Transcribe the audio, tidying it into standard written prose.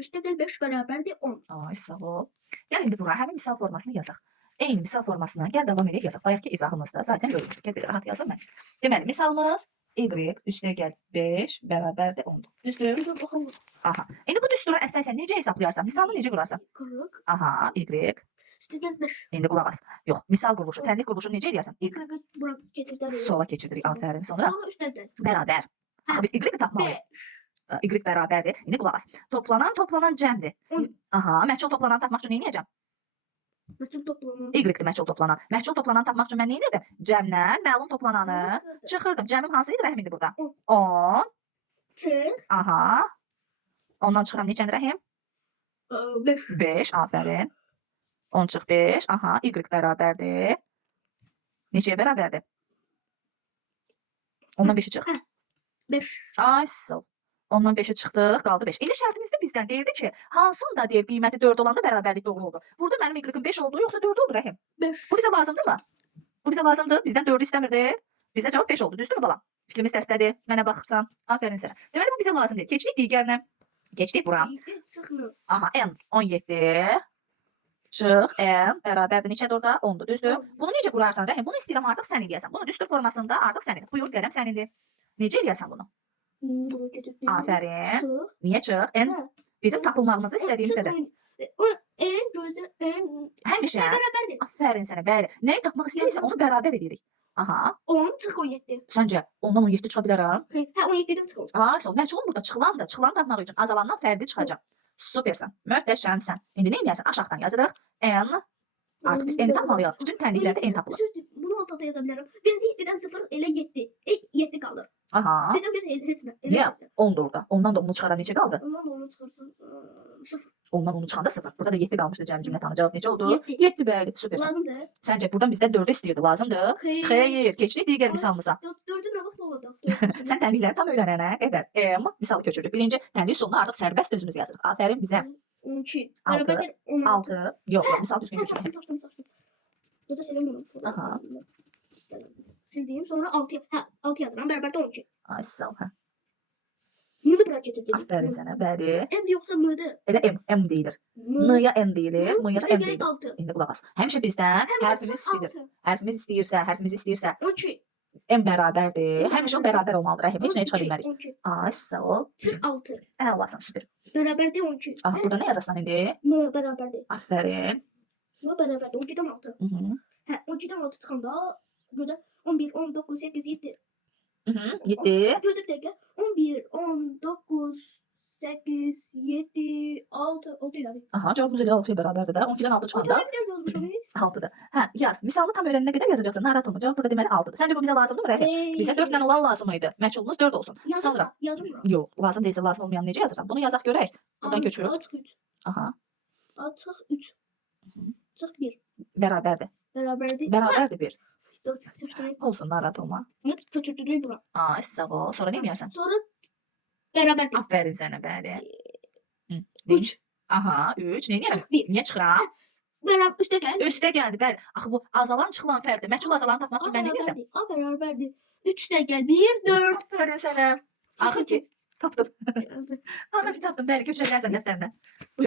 Üstə gəl 5 bərabərdir 10. Ay sağ ol. Gəl indi bura həmin misal formasını yazaq. Eyni misal formasına gəl davam edək yazaq. Bayaqki izahımızda zaten görmüşdük. Gəl bir rahat yazım mən. Deməli misalımız y üstə gəl 5 bərabərdir 10. Düzdür? Bir də baxın. Aha. İndi bu düsturu əsasən necə hesablayarsan? Misalını necə qurarsan? 40. Aha, y. Üstə gəl 5. İndi qulaq as. Yox, misal quruluşu, tənlik quruluşunu necə edərsən? Y 40 bura keçirdərik. sola keçirdirik. Afərin. Sonra Sonra üstə gəl. bərabər. Axı biz y tapmalıyıq. Y bərabərdir. İndi qulaq as. Toplanan cəmdir. Aha, məchul toplanan tapmaq üçün nə edəcəm? Məchul toplanan. Y-dir məchul toplanan. Məchul toplanan tapmaq üçün mən nə edirdim? Cəmdən məlum toplananı çıxırdım. Cəmim hansı idi Rəhim indi burada? 10. Çıx. Aha. Ondan çıxıram neçədir Rəhim? 5. 5. Afərin. 10 çıx 5. Aha, y bərabərdir. Neçəyə bərabərdir? Ondan 5-i çıx. 5. Ay sağ ol. Ondan 5'e çıxdıq, qaldı 5. İndi şərtimizdə bizdən deyirdi ki, hansında deyir qiyməti 4 olanda bərabərlik doğru oldu. Burada mənim y-ın 5 olduğu yoxsa 4 oldu Rəhim? 5. Bu bizə lazımdır mı? Bu bizə lazımdır. Bizdən 4'ü istəmirdi. Bizdə cavab 5 oldu. Düzdürmü balam? Fikrimiz dərsdədir. Mənə baxırsan. Afərin sənə. Deməli bu bizə lazımdır. Keçdik digərinə. Keçdik bura. Aha, n 17. Çıx n bərabərdir neçədir orada? 10'dur. Düzdür? Bunu necə qurarsan Rəhim? Bunu istəyirəm artıq sən eləyəsən. Bunu düstur formasında artıq sən elə. Buyur, qələm sənindir. Necə eləyərsən bunu? Afərin. Niyə çıx? N bizim tapılmağımızı istədiyimizdə. En gözdə en Həmişə. bərabərdir. Afərin sənə. Bəli. Nəyi tapmaq istəyirsə onu bərabər edirik. Aha. 10 çıx 17. Səncə ondan 17 çıxa bilərəm? Hə 17-dən çıxır. Ha, sol. Məchulun burada çıxılanı tapmaq üçün azalandan fərqli çıxacaq. Supersən. Möhtəşəmsən. İndi nə edərsən? Aşağıdan yazırıq. N. Artıq biz n tapmalıyıq. Bütün tənliklərdə n tapılır. Bunu ortada yaza bilərəm. Birinci 7-dən 0 elə 7. 7 qalır. Aha. Birdən bir heç nə. Niyə? 10'dur orada. Ondan da onu çıxaran neçə qaldı? Ondan da onu çıxarsın 0. Ondan onu çıxanda 0. Burada da 7 qalmışdı cəmi cümlə tanı. Cavab necə oldu? 7. 7 bəli. Supersən. Lazımdır. Səncə buradan bizdən 4'ü istəyirdi. Lazımdır? Xeyr. Keçdik digər misalımıza. 4-ü nə vaxt olacaq? Sən tənlikləri tam öyrənənə qədər M misal köçürürük. Birinci tənlik sonuna artıq sərbəst özümüz yazırıq. Afərin bizə. 12. 6. Bərabərdir 16. 6. Yox, misal düzgün köçürürük. Saçdım. Burada senin bunu. Aha. Sildiğim sonra 6 yazıram. Bərabərdir 12. Ay sağ ol. Hə. M'ni bura keçirdik. Afərin sənə. Bəli. M yoxsa M'dir? Elə M deyilir. N-ya N deyilir, M-ya da M Üstə gəl deyilir. 6. İndi qulaq as. Həmişə bizdən hərfimiz istəyir. Hərfimiz istəyirsə 12. M bərabərdir. Həmişə o bərabər olmalıdır. Rəhim, heç nəyə çıxa bilmərik. 12. Ay sağ ol. Çıx 6. Əlasan, süper. Bərabərdir 12. Aha, burada nə yazarsan indi? M bərabərdir. Afərin. M bərabərdir 12-dən 6. Mhm. Hə 12-dən 6 çıxanda burada 11, 19, 8, 7. 7. Gördük dəqiqə. 11, 19, 8, 7, 6 elədik. Aha, cavabımız elə 6'ya bərabərdir də. 12'dən 6 çıxanda Bir dənə yazmışam. 6'dır. Hə, yaz. Misalını tam öyrənənə qədər yazacaqsan. Narahat olma. Cavab burada deməli 6'dır. Səncə bu bizə lazımdır mı Rəhim? Bizə 4 ilə olan lazım idi. Məchulumuz 4 olsun. Sonra yazmıram. yox, lazım deyilsə lazım olmayan necə yazırsan? Bunu yazaq görək. Buradan köçürük. Açıq 3. Aha, Açıq 3. Çıx 1. bərabərdir. Bərabərdir. Bərabərdir 1. Çıx. Olsun, narahat olma. Bunu köçürdürük bura. Ay, sağ ol. Sonra nə edərsən? Sonra bərabərdir. Afərin sənə, bəli. 3. Aha, 3. Nə edərəm? Çıx 1. Niyə çıxıram? Bərabər üstə gəl. Üstə gəldi, bəli. Axı bu azalan çıxılan fərqdir. Məchul azalanı tapmaq üçün mən nə edirdim? A bərabərdir. 3 də gəl. 1, 4. Afərin sənə. Axır ki, tapdım. Axır ki, tapdım. Bəli, köçürərsən dəftərinə.